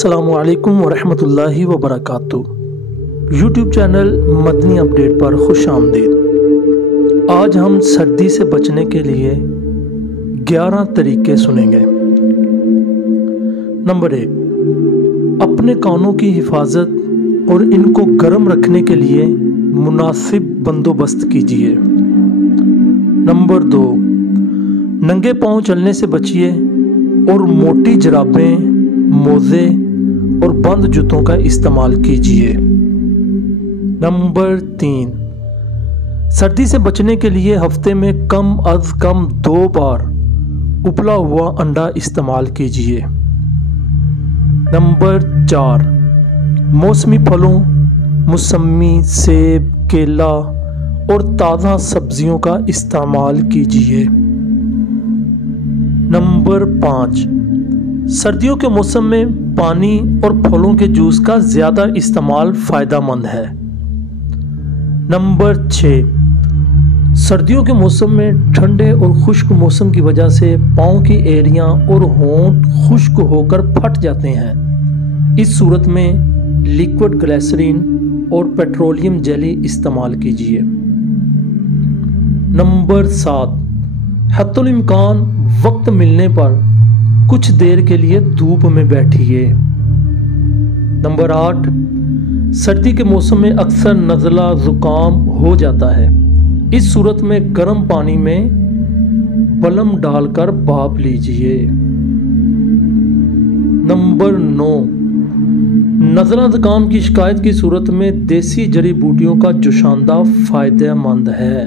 السلام علیکم ورحمۃ اللہ وبرکاتہ۔ یوٹیوب چینل مدنی اپڈیٹ پر خوش آمدید۔ آج ہم سردی سے بچنے کے لیے 11 طریقے سنیں گے۔ نمبر 1، اپنے کانوں کی حفاظت اور ان کو گرم رکھنے کے لیے مناسب بندوبست کیجیے۔ نمبر 2، ننگے پاؤں چلنے سے بچیے اور موٹی جرابیں، موزے اور بند جوتوں کا استعمال کیجیے۔ نمبر 3، سردی سے بچنے کے لیے ہفتے میں کم از کم 2 بار ابلا ہوا انڈا استعمال کیجیے۔ نمبر 4، موسمی پھلوں، موسمی، سیب، کیلا اور تازہ سبزیوں کا استعمال کیجیے۔ نمبر 5، سردیوں کے موسم میں پانی اور پھلوں کے جوس کا زیادہ استعمال فائدہ مند ہے۔ نمبر 6، سردیوں کے موسم میں ٹھنڈے اور خشک موسم کی وجہ سے پاؤں کی ایڑیاں اور ہونٹ خشک ہو کر پھٹ جاتے ہیں۔ اس صورت میں لیکوڈ گلیسرین اور پیٹرولیم جیلی استعمال کیجیے۔ نمبر 7، حتی الامکان وقت ملنے پر کچھ دیر کے لیے دھوپ میں بیٹھیے۔ نمبر 8، سردی کے موسم میں اکثر نزلہ زکام ہو جاتا ہے۔ اس صورت میں گرم پانی میں بلم ڈال کر بھاپ لیجیے۔ نمبر 9، نزلہ زکام کی شکایت کی صورت میں دیسی جڑی بوٹیوں کا جوشاندہ فائدہ مند ہے۔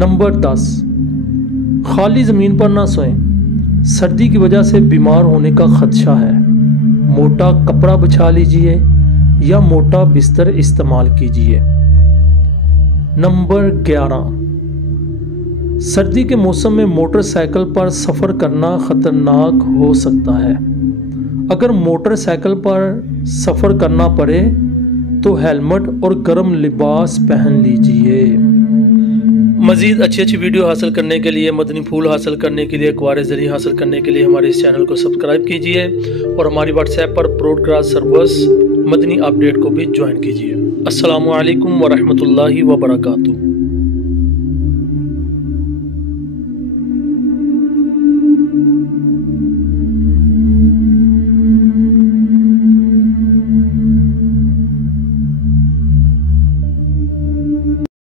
نمبر 10، خالی زمین پر نہ سوئیں، سردی کی وجہ سے بیمار ہونے کا خدشہ ہے۔ موٹا کپڑا بچھا لیجئے یا موٹا بستر استعمال کیجئے۔ نمبر 11، سردی کے موسم میں موٹر سائیکل پر سفر کرنا خطرناک ہو سکتا ہے۔ اگر موٹر سائیکل پر سفر کرنا پڑے تو ہیلمٹ اور گرم لباس پہن لیجئے۔ مزید اچھی ویڈیو حاصل کرنے کے لیے، مدنی پھول حاصل کرنے کے لیے، اخبار ذریعہ حاصل کرنے کے لیے ہمارے اس چینل کو سبسکرائب کیجئے اور ہماری واٹس ایپ پر براڈ کاسٹ سروس مدنی اپڈیٹ کو بھی جوائن کیجئے۔ السلام علیکم ورحمۃ اللہ وبرکاتہ۔